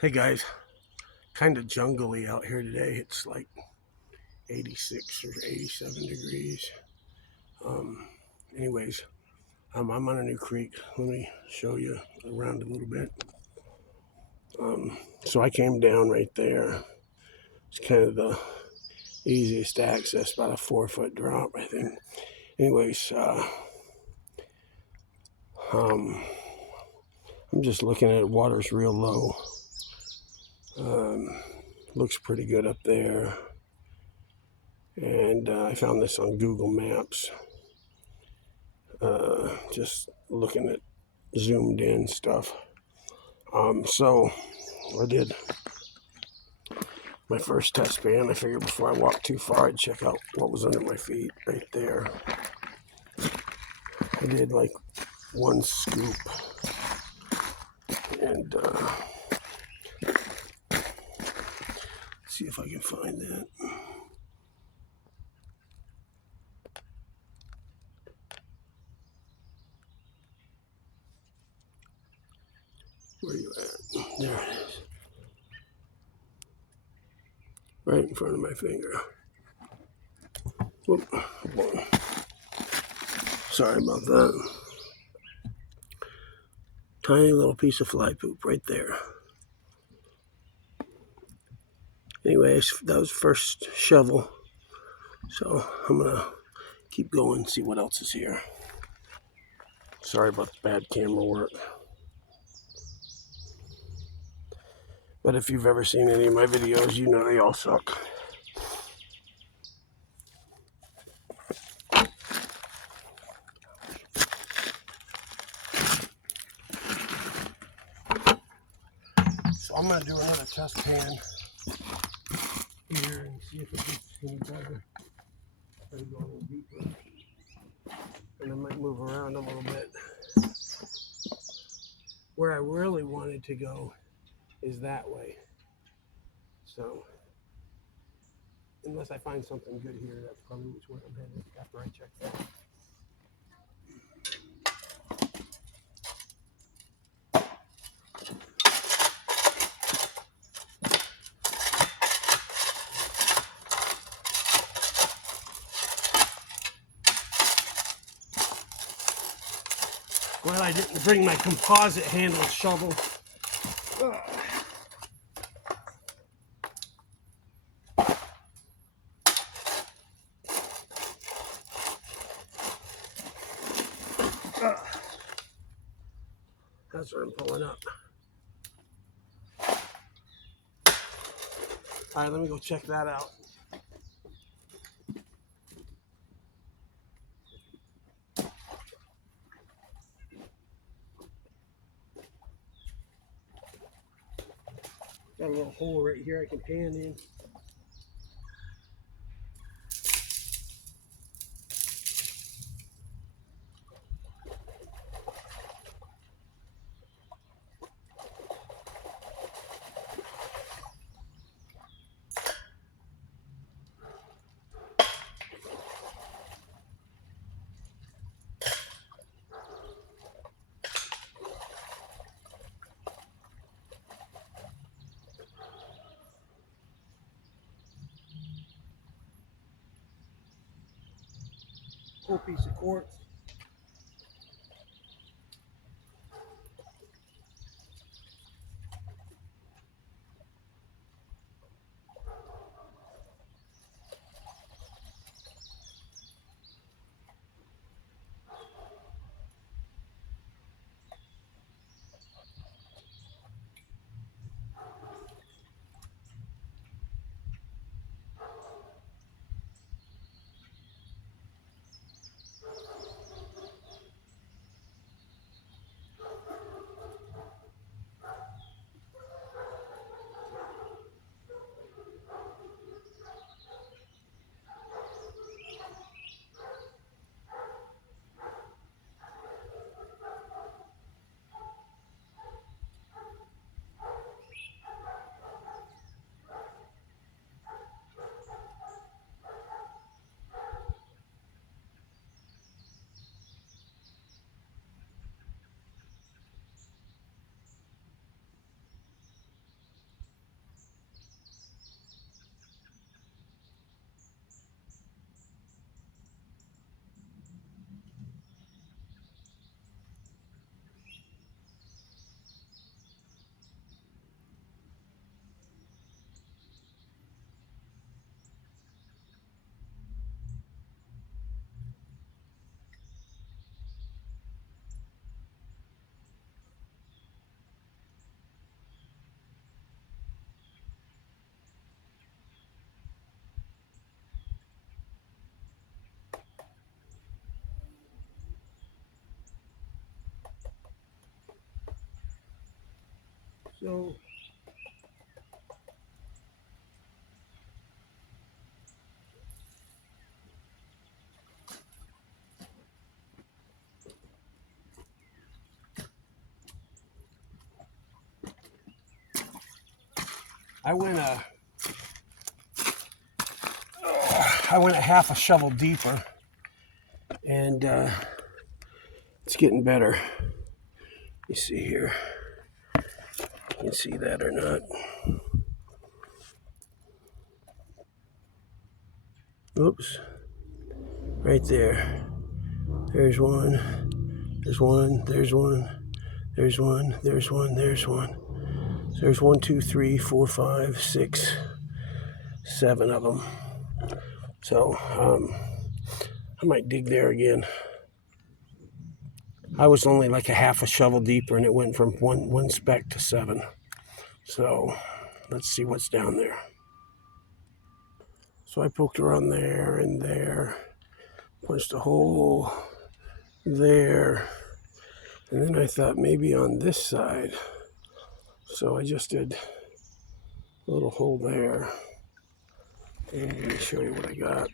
Hey guys, kind of jungly out here today. It's like 86 or 87 degrees. Anyways, I'm on a new creek. Let me show you around a little bit. So I came down right there. It's kind of the easiest access, about a 4-foot drop, I think. Anyways, I'm just looking at it. Water's real low. Looks pretty good up there. And I found this on Google Maps. Just looking at zoomed in stuff. So I did my first test pan. I figured before I walked too far, I'd check out what was under my feet right there. I did like one scoop, and see if I can find that. Where are you at? There it is. Right in front of my finger. Whoop. Whoa. Sorry about that. Tiny little piece of fly poop right there. Anyways, that was the first shovel. So I'm gonna keep going, see what else is here. Sorry about the bad camera work. But if you've ever seen any of my videos, you know they all suck. So I'm going to do another test pan here and see if it gets any better. Maybe go a little deeper. And I might move around a little bit. Where I really wanted to go is that way. So, unless I find something good here, that's probably which way I'm headed after I check that. Well, I didn't bring my composite handled shovel. That's what I'm pulling up. All right, let me go check that out. Got a little hole right here I can pan in. Whole piece of quartz. So I went a half a shovel deeper, and it's getting better. You see here, you can see that or not. Oops, right there. There's one, there's one, there's one, there's one, there's one, there's one. So there's 1, 2, 3, 4, 5, 6, 7 of them. So I might dig there again. I was only like a half a shovel deeper, and it went from one speck to 7. So let's see what's down there. So I poked around there and there, punched a hole there, and then I thought maybe on this side. So I just did a little hole there, and let me show you what I got.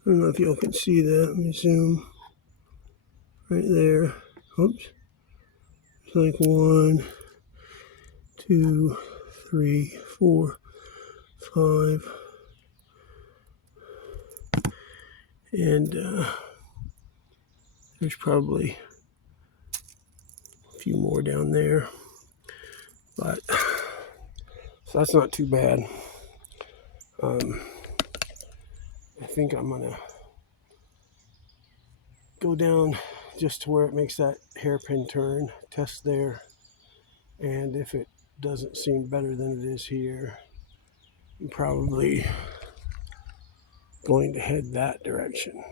I don't know if y'all can see that. Let me zoom. Right there. Oops. It's like 1, 2, 3, 4, 5. And there's probably a few more down there. But, so that's not too bad. I think I'm going to go down just to where it makes that hairpin turn, test there. And if it doesn't seem better than it is here, I'm probably going to head that direction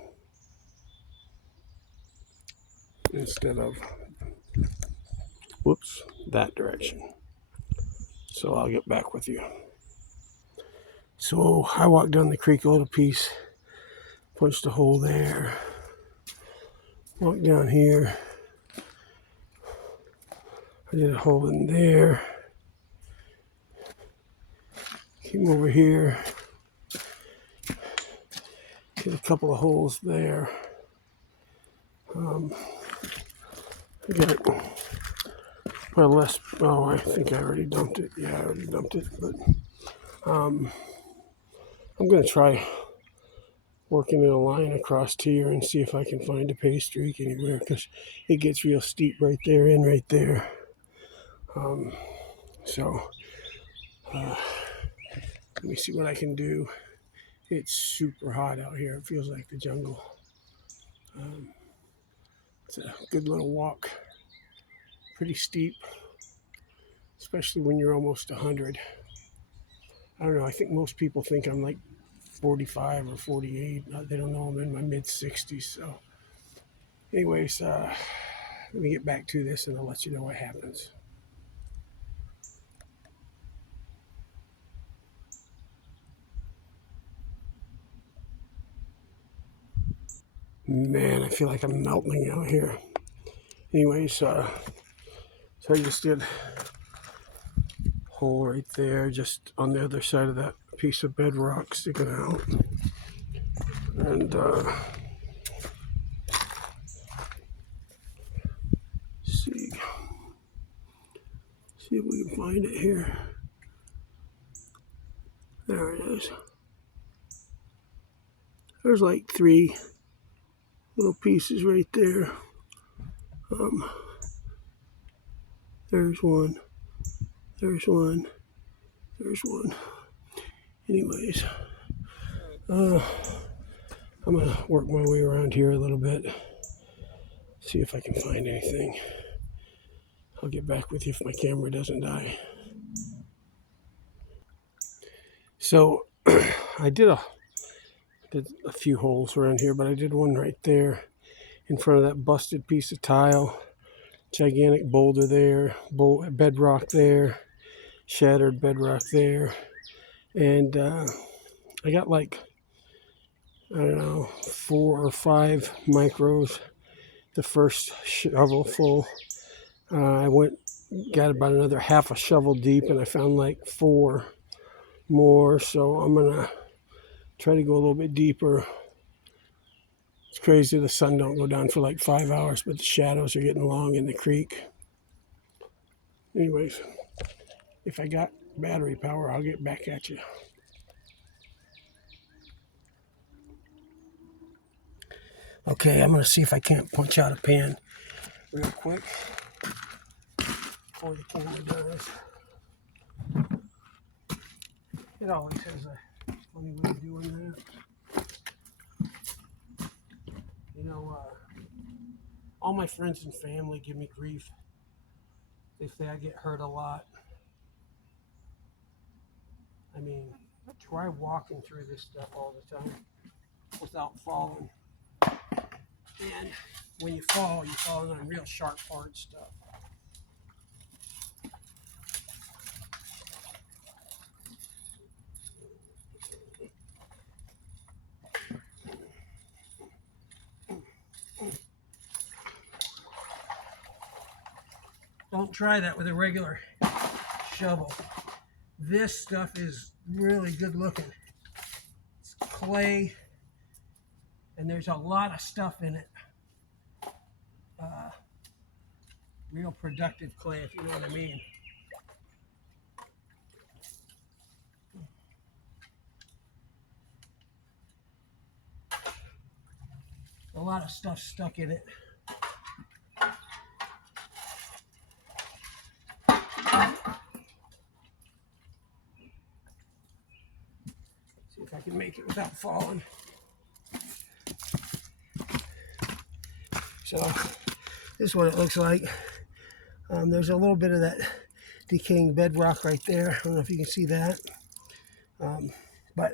instead of, whoops, that direction. So I'll get back with you. So I walked down the creek a little piece, punched a hole there, walked down here, I did a hole in there, came over here, did a couple of holes there. I got, well, less, oh, I think I already dumped it. Yeah, I already dumped it, but I'm going to try working in a line across here and see if I can find a pay streak anywhere, because it gets real steep right there and right there. So let me see what I can do. It's super hot out here. It feels like the jungle. It's a good little walk. Pretty steep, especially when you're almost 100. I don't know. I think most people think I'm like 45 or 48. They don't know I'm in my mid-60s. So anyways, let me get back to this and I'll let you know what happens. Man, I feel like I'm melting out here. Anyways, so I just did a hole right there, just on the other side of that piece of bedrock sticking out. And see if we can find it here. There it is. There's like 3 little pieces right there. There's one. There's one. There's one. Anyways, I'm gonna work my way around here a little bit, see if I can find anything. I'll get back with you if my camera doesn't die. So I did a few holes around here, but I did one right there in front of that busted piece of tile. Gigantic boulder there, bedrock there, shattered bedrock there. And I got like I don't know, 4 or 5 micros. The first shovel full. I got about another half a shovel deep, and I found like 4 more. So I'm gonna try to go a little bit deeper. It's crazy the sun don't go down for like 5 hours, but the shadows are getting long in the creek. Anyways, if I got battery power, I'll get back at you. Okay, I'm gonna see if I can't punch out a pan real quick before the camera dies. It always has a funny way of doing that. You know, all my friends and family give me grief. They say I get hurt a lot. I mean, try walking through this stuff all the time without falling. And when you fall, you're falling on real sharp, hard stuff. Don't try that with a regular shovel. This stuff is really good looking. It's clay, and there's a lot of stuff in it. Real productive clay, if you know what I mean. A lot of stuff stuck in it. See if I can make it without falling. So this is what it looks like. There's a little bit of that decaying bedrock right there. I don't know if you can see that. But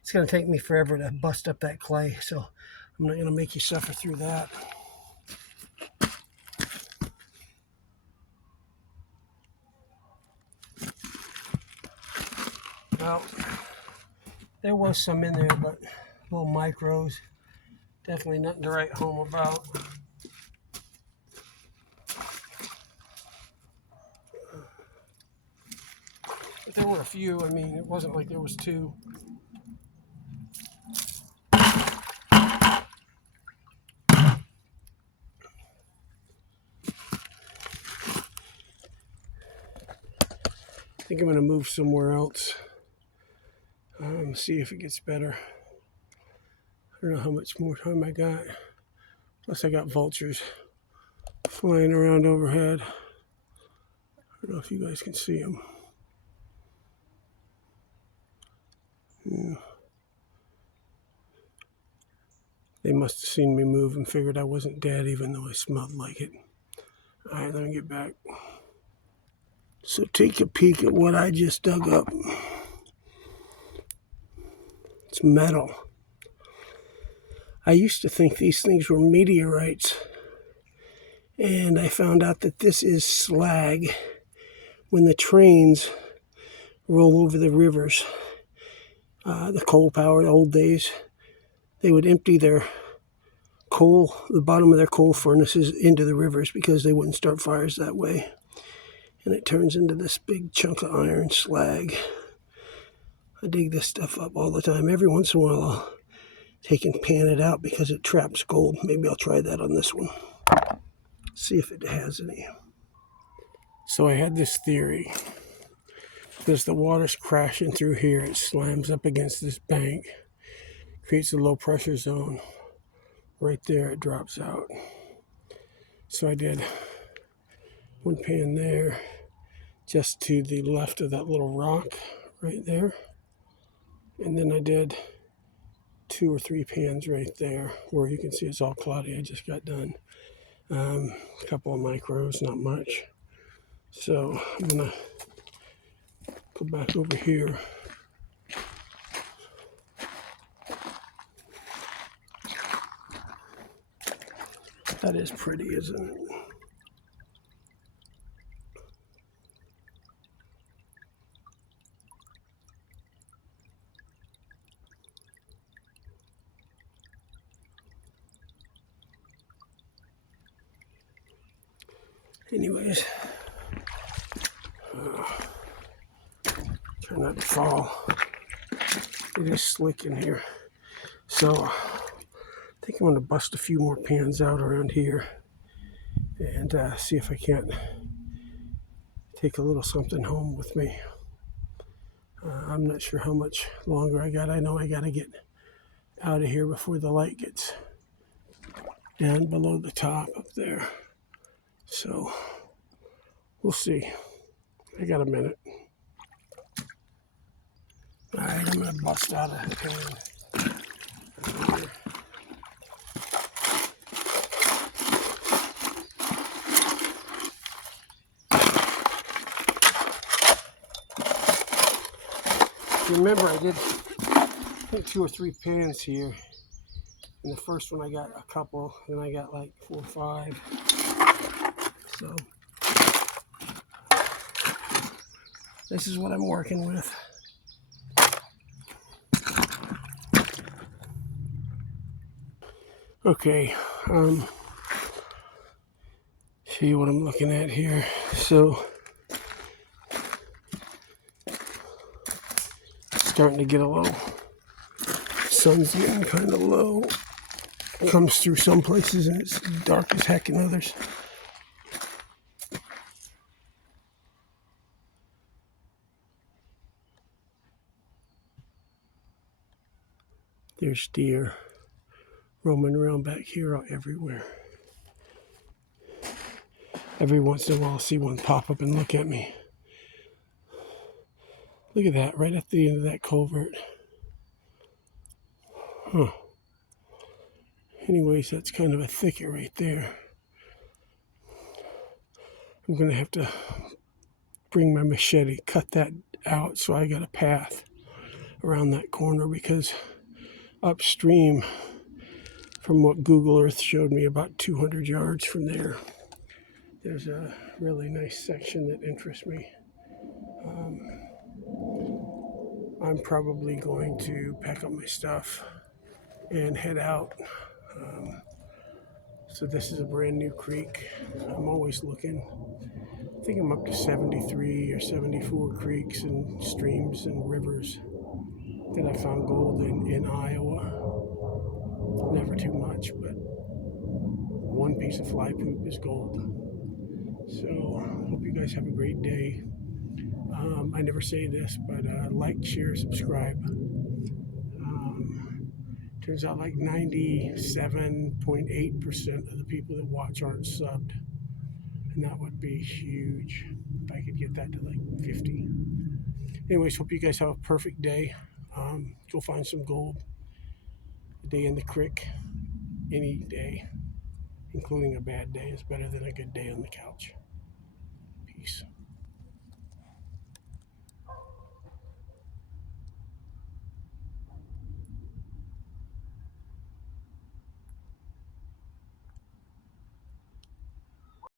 it's gonna take me forever to bust up that clay, so I'm not gonna make you suffer through that. Well, there was some in there, but little micros. Definitely nothing to write home about. But there were a few. I mean, it wasn't like there was 2. I think I'm going to move somewhere else. See if it gets better. I don't know how much more time I got. Plus I got vultures flying around overhead. I don't know if you guys can see them. Yeah. They must have seen me move and figured I wasn't dead, even though I smelled like it. All right, let me get back. So take a peek at what I just dug up. It's metal. I used to think these things were meteorites, and I found out that this is slag. When the trains roll over the rivers, the coal-powered old days, they would empty their coal, the bottom of their coal furnaces, into the rivers because they wouldn't start fires that way. And it turns into this big chunk of iron slag. I dig this stuff up all the time. Every once in a while I'll take and pan it out because it traps gold. Maybe I'll try that on this one. See if it has any. So I had this theory. As the water's crashing through here, it slams up against this bank, creates a low pressure zone. Right there it drops out. So I did one pan there, just to the left of that little rock right there. And then I did 2 or 3 pans right there where you can see it's all cloudy. I just got done. A couple of micros, not much. So I'm gonna go back over here. That is pretty, isn't it? Anyways, try not to fall. It is slick in here. So I think I'm going to bust a few more pans out around here and see if I can't take a little something home with me. I'm not sure how much longer I got. I know I got to get out of here before the light gets down below the top up there. So we'll see. I got a minute. All right, I'm going to bust out a pan. Remember, I did, I think, 2 or 3 pans here. And the first one I got a couple, then I got like 4 or 5. So this is what I'm working with. Okay, see what I'm looking at here. So starting to get a little, sun's getting kind of low. Comes through some places and it's dark as heck in others. There's deer roaming around back here everywhere. Every once in a while I'll see one pop up and look at me. Look at that, right at the end of that culvert. Huh. Anyways, that's kind of a thicket right there. I'm going to have to bring my machete, cut that out so I got a path around that corner, because upstream, from what Google Earth showed me, about 200 yards from there, there's a really nice section that interests me. I'm probably going to pack up my stuff and head out. So this is a brand new creek. I'm always looking. I think I'm up to 73 or 74 creeks and streams and rivers that I found gold in Iowa. Never too much, but one piece of fly poop is gold. So hope you guys have a great day. I never say this, but like, share, subscribe. Turns out like 97.8% of the people that watch aren't subbed. And that would be huge if I could get that to like 50. Anyways, hope you guys have a perfect day. Go find some gold. A day in the creek, any day, including a bad day, is better than a good day on the couch. Peace.